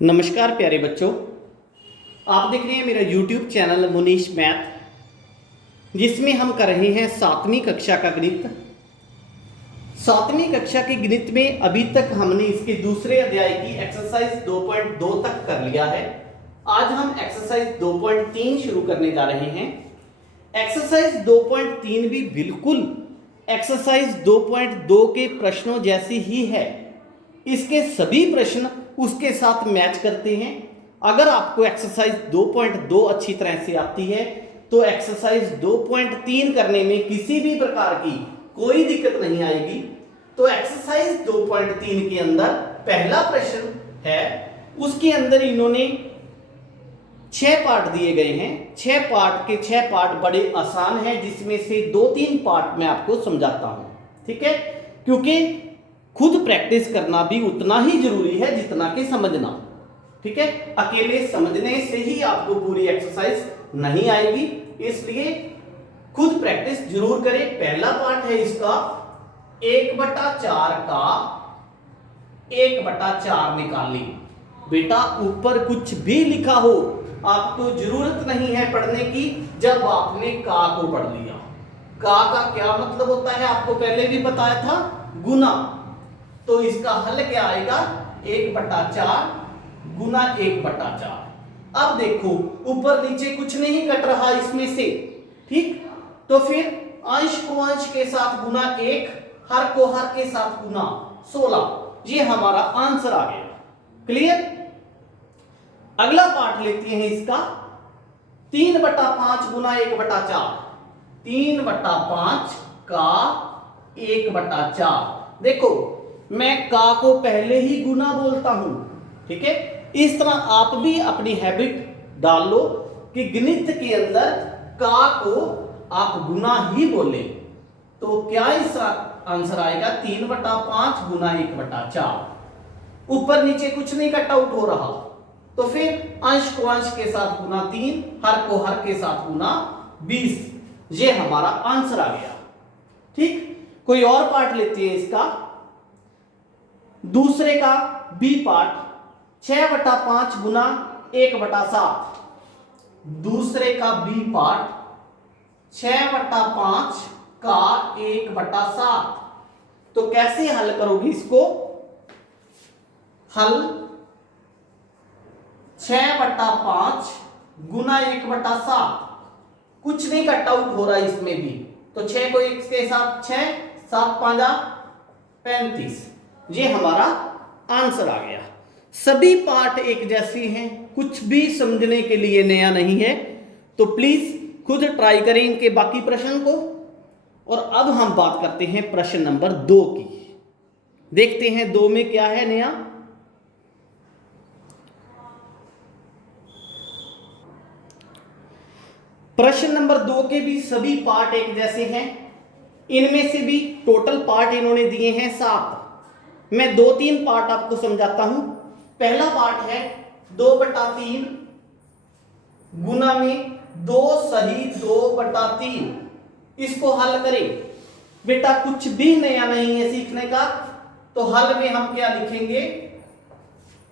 नमस्कार प्यारे बच्चों, आप देख रहे हैं मेरा YouTube चैनल मुनीश मैथ, जिसमें हम कर रहे हैं 7वीं कक्षा का गणित। 7वीं कक्षा के गणित में अभी तक हमने इसके दूसरे अध्याय की एक्सरसाइज 2.2 तक कर लिया है। आज हम एक्सरसाइज 2.3 शुरू करने जा रहे हैं। एक्सरसाइज 2.3 भी बिल्कुल एक्सरसाइज 2.2 के प्रश्नों जैसी ही है। इसके सभी प्रश्न उसके साथ मैच करते हैं। अगर आपको एक्सरसाइज 2.2 अच्छी तरह से आती है तो एक्सरसाइज 2.3 करने में किसी भी प्रकार की कोई दिक्कत नहीं आएगी। तो एक्सरसाइज 2.3 के अंदर पहला प्रश्न है, उसके अंदर इन्होंने 6 पार्ट दिए गए हैं। 6 पार्ट के 6 पार्ट बड़े आसान हैं, जिसमें से 2-3 पार्ट मैं आपको समझाता हूं, ठीक है। क्योंकि खुद प्रैक्टिस करना भी उतना ही जरूरी है जितना कि समझना, ठीक है। अकेले समझने से ही आपको पूरी एक्सरसाइज नहीं आएगी, इसलिए खुद प्रैक्टिस जरूर करें। पहला पार्ट है इसका 1/4 का 1/4 निकालिए। बेटा ऊपर कुछ भी लिखा हो आपको जरूरत नहीं है पढ़ने की, जब आपने का को पढ़ लिया। का क्या मतलब होता है आपको पहले भी बताया था, गुना। तो इसका हल क्या आएगा, 1/4 गुना 1/4। अब देखो ऊपर नीचे कुछ नहीं कट रहा इसमें से, ठीक। तो फिर अंश को अंश के साथ गुना 1, हर को हर के साथ गुना 16। ये हमारा आंसर आ गया। क्लियर। अगला पार्ट लेते हैं इसका 3/5 गुना 1/4। 3/5 का 1/4। देखो मैं का को पहले ही गुना बोलता हूं, ठीक है। इस तरह आप भी अपनी हैबिट डाल लो कि गणित के अंदर का को आप गुना ही बोले। तो क्या इसका आंसर आएगा 3/5 गुना 1/4। ऊपर नीचे कुछ नहीं कट आउट हो रहा, तो फिर अंश को अंश के साथ गुना 3, हर को हर के साथ गुना 20। ये हमारा आंसर आ गया, ठीक। कोई और पार्ट लेते हैं इसका, दूसरे का बी पार्ट 6/5 गुना 1/7। दूसरे का बी पार्ट 6/5 का 1/7। तो कैसे हल करोगे इसको, हल 6/5 गुना 1/7। कुछ नहीं कट आउट हो रहा इसमें भी, तो 6 को 1 के साथ 6, 7 5 35। ये हमारा आंसर आ गया। सभी पार्ट एक जैसे हैं, कुछ भी समझने के लिए नया नहीं है। तो प्लीज खुद ट्राई करें इनके बाकी प्रश्न को। और अब हम बात करते हैं प्रश्न नंबर 2 की। देखते हैं 2 में क्या है नया। प्रश्न नंबर 2 के भी सभी पार्ट एक जैसे हैं। इनमें से भी टोटल पार्ट इन्होंने दिए हैं 7। मैं 2-3 पार्ट आपको समझाता हूं। पहला पार्ट है 2/3 गुना में 2 सही 2/3। इसको हल करें। बेटा कुछ भी नया नहीं है सीखने का, तो हल में हम क्या लिखेंगे,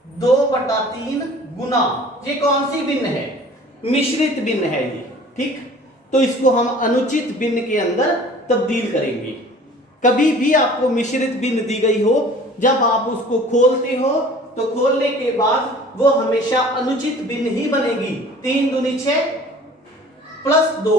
2/3 गुना, ये कौन सी भिन्न है, मिश्रित भिन्न है ये, ठीक। तो इसको हम अनुचित भिन्न के अंदर तब्दील करेंगे। कभी भी आपको मिश्रित भिन्न दी गई हो, जब आप उसको खोलते हो तो खोलने के बाद वो हमेशा अनुचित भिन्न ही बनेगी। 3 दूनी 6 प्लस 2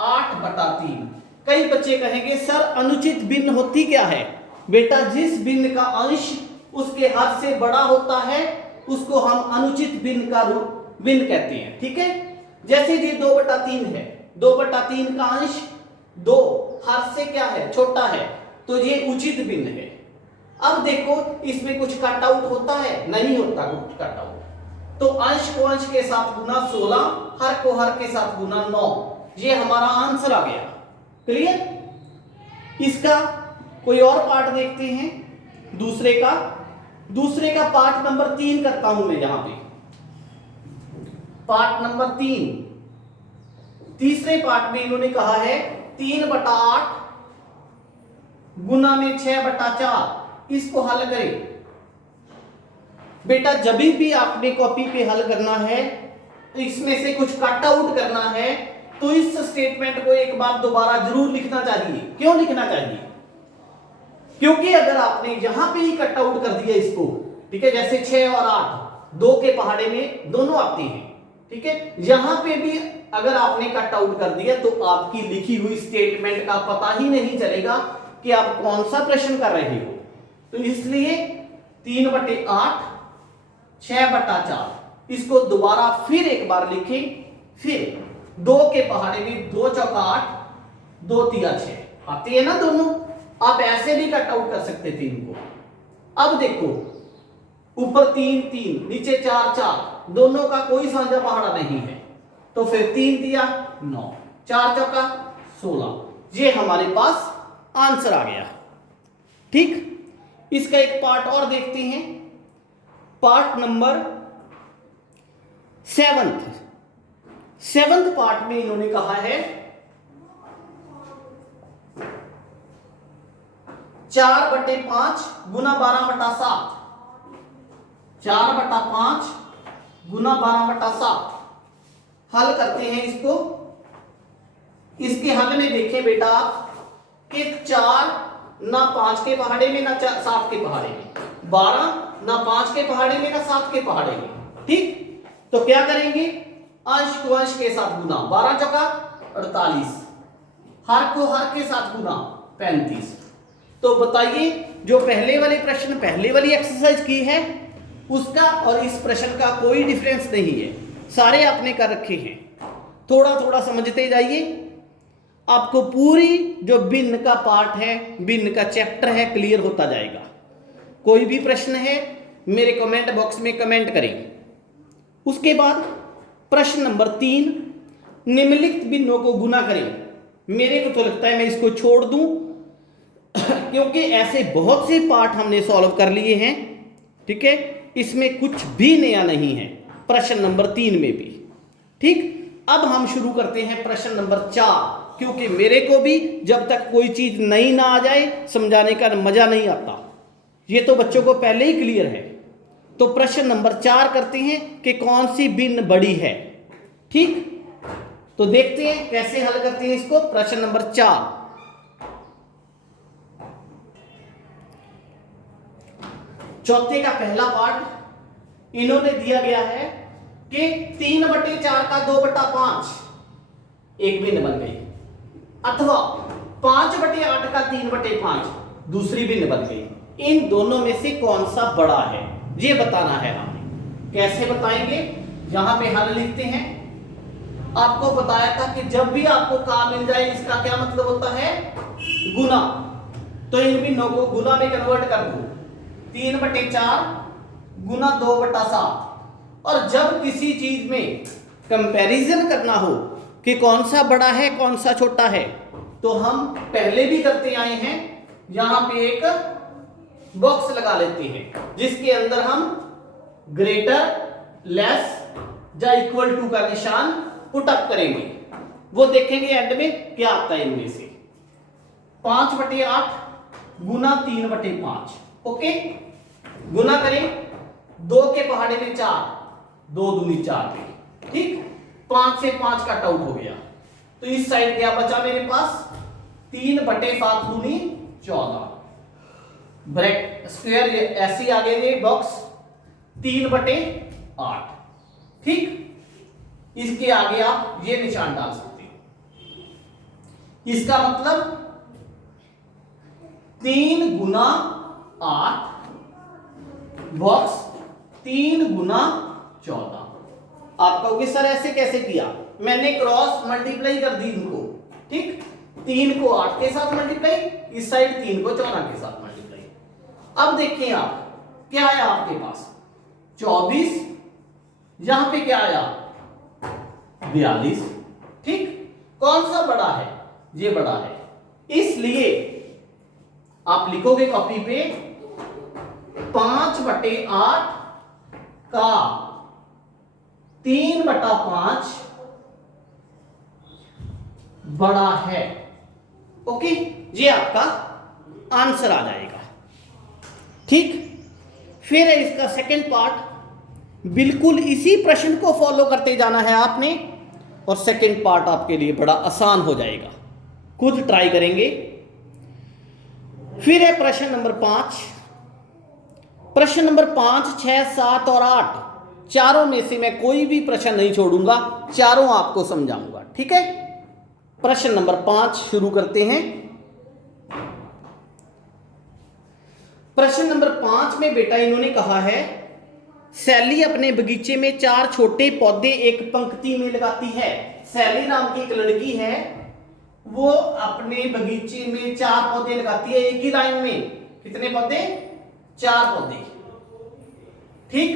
8/3। कई बच्चे कहेंगे सर अनुचित भिन्न होती क्या है। बेटा जिस भिन्न का अंश उसके हद से बड़ा होता है उसको हम अनुचित भिन्न का भिन्न कहते हैं, ठीक है। जैसे ये 2/3 है, 2/3 का अंश 2 हद से क्या है, छोटा है, तो ये उचित भिन्न है। अब देखो इसमें कुछ कट आउट होता है, नहीं होता कुछ कट आउट। तो अंश को अंश के साथ गुना 16, हर को हर के साथ गुना 9। ये हमारा आंसर आ गया। क्लियर। इसका कोई और पार्ट देखते हैं दूसरे का। दूसरे का पार्ट नंबर 3 करता हूं मैं यहां पे। पार्ट नंबर 3, तीसरे पार्ट में इन्होंने कहा है 3/8 गुना में 6/4। इसको हल करें। बेटा जब भी आपने कॉपी पे हल करना है, इसमें से कुछ कट आउट करना है, तो इस स्टेटमेंट को एक बार दोबारा जरूर लिखना चाहिए। क्यों लिखना चाहिए? क्योंकि अगर आपने यहां पे ही कट आउट कर दिया इसको, ठीक है, जैसे 6 और 8 2 के पहाड़े में दोनों आते हैं, ठीक है, यहां पे भी अगर आपने कट आउट कर दिया तो आपकी लिखी हुई स्टेटमेंट का पता ही नहीं चलेगा कि आप कौन सा प्रश्न कर रहे हो। तो इसलिए 3/8 6/4 इसको दोबारा फिर एक बार लिखें। फिर 2 के पहाड़े में 2 चौका 8 2 तिया 6 आती है ना दोनों। आप ऐसे भी कट आउट कर सकते थे इनको। अब देखो ऊपर 3 3 नीचे 4 4 दोनों का कोई साझा पहाड़ा नहीं है, तो फिर 3 तिया 9 4 चौका 16, ये हमारे पास आंसर आ गया। ठीक, इसका एक पार्ट और देखते हैं, पार्ट नंबर 7th पार्ट में इन्होंने कहा है 4/5 गुना 12/7, 4/5 गुना 12/7 हल करते हैं इसको। इसके हल में देखें बेटा आप कि 4 ना 5 के पहाड़े में ना 7 के पहाड़े में, 12 ना 5 के पहाड़े में ना 7 के पहाड़े में। ठीक, तो क्या करेंगे, अंश को अंश के साथ गुना, 12 चौका 48, हर को हर के साथ गुना 35। तो बताइए जो पहले वाले प्रश्न पहले वाली एक्सरसाइज की है उसका और इस प्रश्न का कोई डिफरेंस नहीं है, सारे आपने कर रखे हैं। थोड़ा थोड़ा समझते जाइए, आपको पूरी जो भिन्न का पार्ट है, भिन्न का चैप्टर है, क्लियर होता जाएगा। कोई भी प्रश्न है मेरे कमेंट बॉक्स में कमेंट करें। उसके बाद प्रश्न नंबर 3, निम्नलिखित भिन्नों को गुना करें। मेरे को तो लगता है मैं इसको छोड़ दूं क्योंकि ऐसे बहुत से पार्ट हमने सॉल्व कर लिए हैं। ठीक है, इसमें कुछ भी नया नहीं है प्रश्न नंबर 3 में भी। ठीक, अब हम शुरू करते हैं प्रश्न नंबर 4, क्योंकि मेरे को भी जब तक कोई चीज नई ना आ जाए समझाने का मजा नहीं आता, ये तो बच्चों को पहले ही क्लियर है। तो प्रश्न नंबर 4 करते हैं कि कौन सी भिन्न बड़ी है। ठीक, तो देखते हैं कैसे हल करते हैं इसको। प्रश्न नंबर 4, चौथे का पहला पार्ट इन्होंने दिया गया है कि 3/4 का 2/5 एक भिन्न बन गई, अथवा 5/8 का 3/5 दूसरी भिन्न बन गई। इन दोनों में से कौन सा बड़ा है ये बताना है हमें। कैसे बताएंगे, यहां पे हल लिखते हैं। आपको बताया था कि जब भी आपको का मिल जाए इसका क्या मतलब होता है, गुना। तो इन भिन्नों को गुना में कन्वर्ट कर दो, 3/4 गुना 2/7। और जब किसी चीज में कंपैरिजन करना हो कि कौन सा बड़ा है कौन सा छोटा है, तो हम पहले भी करते आए हैं, यहां पे एक बॉक्स लगा लेते हैं जिसके अंदर हम ग्रेटर लेस या इक्वल टू का निशान पुट अप करेंगे। वो देखेंगे एंड में क्या आता है इनमें से। 5/8 गुना 3/5, ओके, गुना करें 2 के पहाड़े में 4, 2 दूनी 4। ठीक, 5 से 5 कट आउट हो गया, तो इस साइड क्या बचा मेरे पास, 3/7 दूनी 14, ब्रैकेट स्क्वायर ऐसे आगे ये बॉक्स 3/8। ठीक, इसके आगे आप ये निशान डाल सकते हो। इसका मतलब 3 गुना 8 बॉक्स 3 गुना 14। आप कहोगे सर ऐसे कैसे किया, मैंने क्रॉस मल्टीप्लाई कर दी इनको। ठीक, 3 को 8 के साथ मल्टीप्लाई, इस साइड 3 को 14 के साथ मल्टीप्लाई। अब देखिए आप क्या आया आपके पास 24, यहां पे क्या आया 42। ठीक, कौन सा बड़ा है, ये बड़ा है, इसलिए आप लिखोगे कॉपी पे 5/8 का 3/5 बड़ा है। ओके, ये आपका आंसर आ जाएगा। ठीक, फिर है इसका सेकंड पार्ट, बिल्कुल इसी प्रश्न को फॉलो करते जाना है आपने, और सेकंड पार्ट आपके लिए बड़ा आसान हो जाएगा, खुद ट्राई करेंगे। फिर है प्रश्न नंबर 5। प्रश्न नंबर 5, 6, 7 और 8 चारों में से मैं कोई भी प्रश्न नहीं छोड़ूंगा, चारों आपको समझाऊंगा, ठीक है। प्रश्न नंबर 5 शुरू करते हैं। प्रश्न नंबर 5 में बेटा इन्होंने कहा है, सैली अपने बगीचे में 4 छोटे पौधे एक पंक्ति में लगाती है। सैली नाम की एक लड़की है, वो अपने बगीचे में 4 पौधे लगाती है एक ही लाइन में। कितने पौधे? 4 पौधे, ठीक।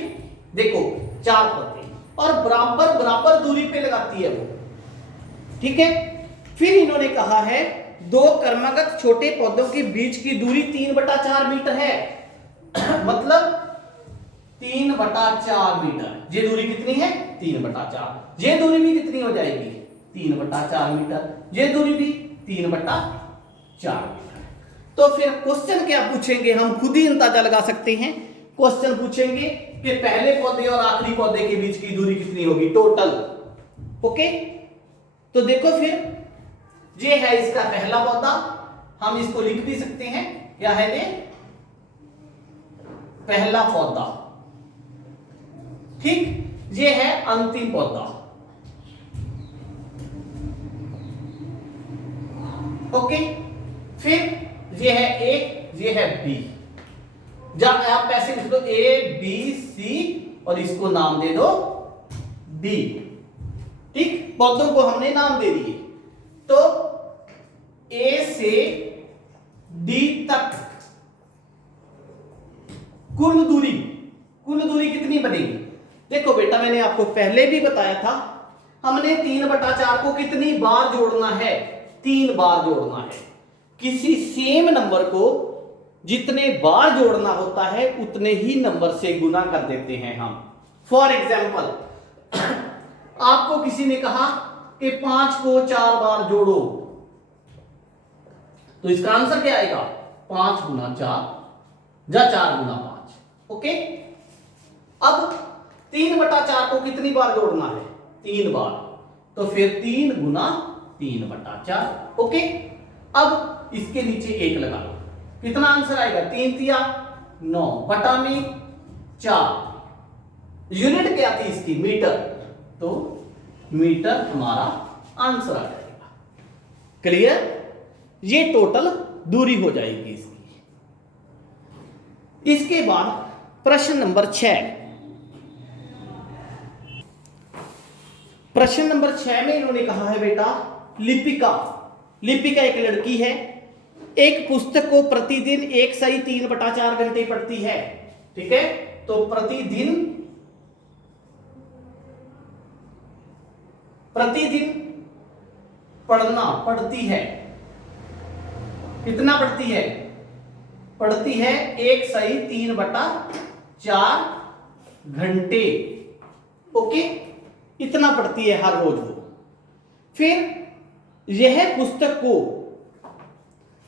देखो 4 पौधे, और बराबर बराबर दूरी पे लगाती है वो, ठीक है। फिर इन्होंने कहा है 2 क्रमागत छोटे पौधों के बीच की दूरी 3/4 मीटर है। मतलब 3/4 मीटर। ये दूरी कितनी है? 3/4। ये दूरी भी कितनी हो जाएगी? 3/4 मीटर। ये दूरी भी 3/4 मीटर। तो फिर क्वेश्चन क्या पूछेंगे, हम खुद ही अंदाजा लगा सकते हैं। क्वेश्चन पूछेंगे कि पहले पौधे और आखिरी पौधे के बीच की दूरी कितनी होगी टोटल। ओके, तो देखो फिर ये है इसका पहला पौधा, हम इसको लिख भी सकते हैं। क्या है ये? पहला पौधा, ठीक। ये है अंतिम पौधा, ओके। फिर ये है ए, ये है बी। जब आप ऐसे लिख दो ए बी सी और इसको नाम दे दो डी, ठीक। पौधों को हमने नाम दे दिए। तो ए से डी तक कुल दूरी कितनी बनेगी? देखो बेटा, मैंने आपको पहले भी बताया था, हमने 3/4 को कितनी बार जोड़ना है? 3 बार जोड़ना है। किसी सेम नंबर को जितने बार जोड़ना होता है उतने ही नंबर से गुना कर देते हैं हम। फॉर एग्जाम्पल, आपको किसी ने कहा कि 5 को 4 बार जोड़ो, तो इसका आंसर क्या आएगा? 5 × 4 या 4 × 5। ओके, अब 3/4 को कितनी बार जोड़ना है? 3 बार। तो फिर 3 × 3/4। ओके, अब इसके नीचे 1 लगा लो, कितना आंसर आएगा? 3 × 3 = 9 बटा में 4। यूनिट क्या थी इसकी? मीटर। तो मीटर हमारा आंसर आ जाएगा। क्लियर? ये टोटल दूरी हो जाएगी इसकी। इसके बाद प्रश्न नंबर 6। प्रश्न नंबर 6 में इन्होंने कहा है बेटा, लिपिका एक लड़की है, एक पुस्तक को प्रतिदिन 1 सही 3/4 घंटे पढ़ती है, ठीक है। तो प्रतिदिन पढ़ती है, कितना पढ़ती है? पढ़ती है 1 सही 3/4 घंटे। ओके, इतना पढ़ती है हर रोज वो। फिर यह पुस्तक को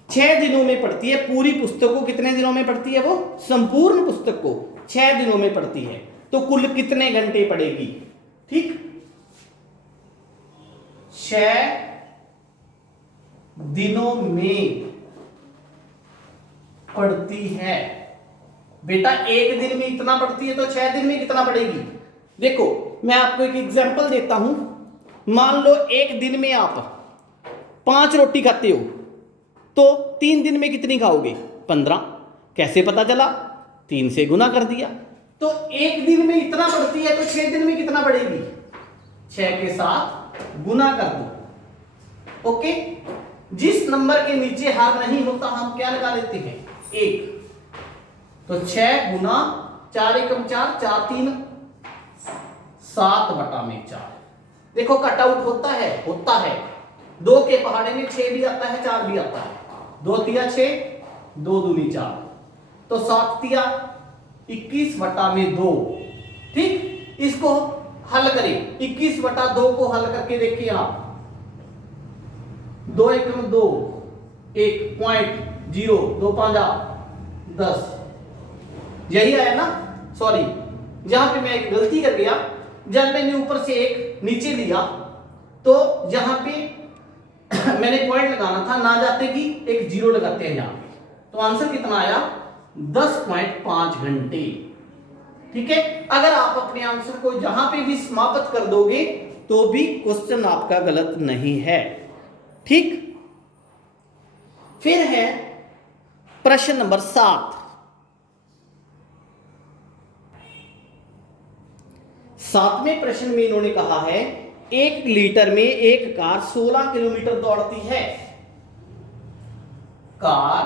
6 दिनों में पढ़ती है। पूरी पुस्तक को कितने दिनों में पढ़ती है वो? संपूर्ण पुस्तक को 6 दिनों में पढ़ती है। तो कुल कितने घंटे पढ़ेगी? ठीक, 6 दिनों में पढ़ती है। बेटा 1 दिन में इतना पढ़ती है तो 6 दिन में कितना पढ़ेगी? देखो मैं आपको एक एग्जांपल देता हूं। मान लो 1 दिन में आप 5 रोटी खाते हो, तो 3 दिन में कितनी खाओगे? 15। कैसे पता चला? 3 से गुना कर दिया। तो 1 दिन में इतना पढ़ती है तो 6 दिन में कितना पढ़ेगी? 6 के साथ गुना कर दो। ओके, जिस नंबर के नीचे हार नहीं होता हम क्या लगा लेते हैं? 1। तो 6 गुना 4 एकम 4, 4 3 7 बटा में 4। देखो कट आउट होता है। 2 के पहाड़े में 6 भी आता है, 4 भी आता है। 2 तिया 6, 2 दूनी 4, तो 7 तिया 21 बटा में 2। ठीक, इसको हल करें। 21 बटा 2 को हल करके देखिए आप। 2 एकम 2, 1.0, 2 5 10, यही आया ना, सॉरी यहां पे मैं एक गलती कर गया, जब मैंने ऊपर से एक नीचे लिया तो यहां पे मैंने पॉइंट लगाना था, ना जाते कि एक जीरो लगाते हैं यहां पे, तो आंसर कितना आया 10.5 घंटे। ठीक है, अगर आप अपने आंसर को जहां पे भी समाप्त कर दोगे तो भी क्वेश्चन आपका गलत नहीं है। ठीक, फिर है प्रश्न नंबर 7। 7वें प्रश्न में इन्होंने कहा है 1 लीटर में एक कार 16 किलोमीटर दौड़ती है। कार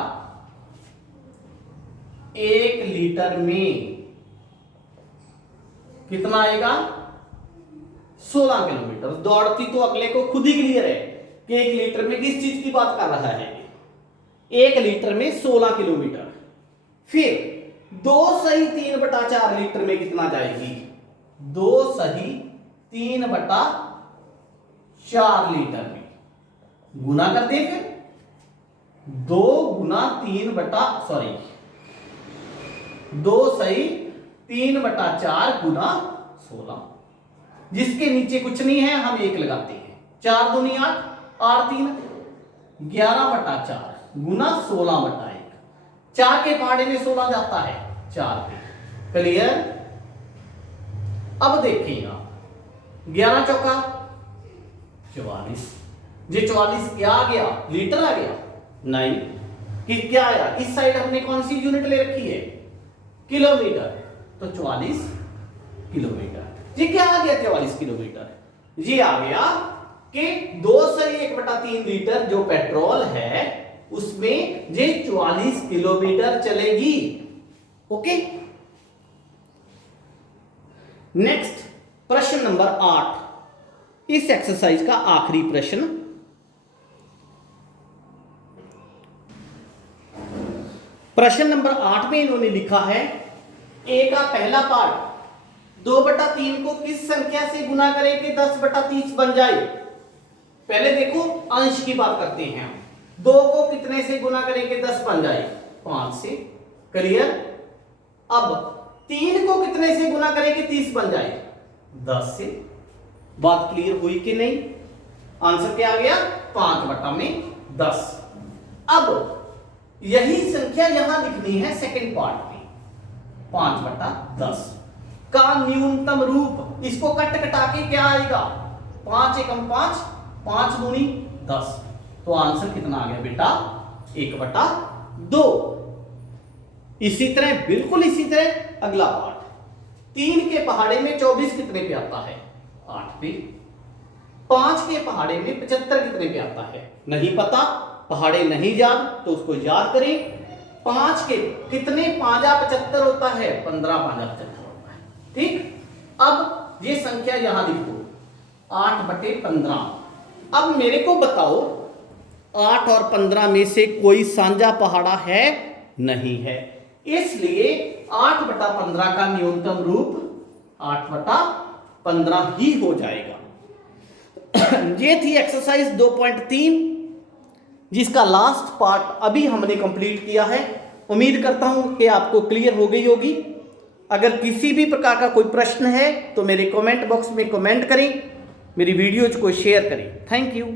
1 लीटर में कितना आएगा 16 किलोमीटर दौड़ती, तो अगले को खुद ही क्लियर है कि 1 लीटर में किस चीज की बात कर रहा है। 1 लीटर में 16 किलोमीटर, फिर 2 सही 3/4 लीटर में कितना जाएगी, 2 सही 3/4 लीटर में गुना कर दे, फिर 2 गुना 2 सही 3/4 गुना 16, जिसके नीचे कुछ नहीं है हम 1 लगाते हैं, 4 दूनी 8, 8 3 11/4 गुना 16/1, 4 के पहाड़े में 16 जाता है 4 पे, क्लियर। अब देखिएगा 11 चौका 44, ये 44 क्या आ गया, लीटर आ गया, नहीं कि क्या आया, इस साइड हमने कौन सी यूनिट ले रखी है, किलोमीटर, तो 44 किलोमीटर। ये क्या आ गया 44 किलोमीटर, ये आ गया कि 2 सही 1/3 लीटर जो पेट्रोल है उसमें ये 44 किलोमीटर चलेगी। ओके, नेक्स्ट प्रश्न नंबर 8, इस एक्सरसाइज का आखिरी प्रश्न। प्रश्न नंबर 8 में इन्होंने लिखा है ए का पहला पार्ट 2/3 को किस संख्या से गुना करें कि 10/30 बन जाए। पहले देखो अंश की बात करते हैं, 2 को कितने से गुना करें कि 10 बन जाए, 5 से, क्लियर। अब 3 को कितने से गुना करें कि 30 बन जाए, 10 से। बात क्लियर हुई कि नहीं, आंसर क्या आ गया 5/10। अब यही संख्या यहां लिखनी है सेकंड पार्ट में, 5/10 का न्यूनतम रूप, इसको कट कटा के क्या आएगा, 5 एकम 5, 5 दूनी 10, तो आंसर कितना आ गया बेटा 1/2। इसी तरह, बिल्कुल इसी तरह अगला पार्ट, 3 के पहाड़े में 24 कितने पे आता है, 8 पे। 5 के पहाड़े में 75 कितने पे आता है, नहीं पता, पहाड़े नहीं याद तो उसको याद करें। 5 के कितने 5×75 होता है, 15×75 होता है। ठीक, अब ये संख्या यहां लिखो 8/15। अब मेरे को बताओ 8 और 15 में से कोई साझा पहाड़ा है, नहीं है, इसलिए 8/15 का न्यूनतम रूप 8/15 ही हो जाएगा। ये थी एक्सरसाइज 2.3 जिसका लास्ट पार्ट अभी हमने कंप्लीट किया है। उम्मीद करता हूं कि आपको क्लियर हो गई होगी। अगर किसी भी प्रकार का कोई प्रश्न है तो मेरे कमेंट बॉक्स में कमेंट करें, मेरी वीडियोज को शेयर करें। Thank you.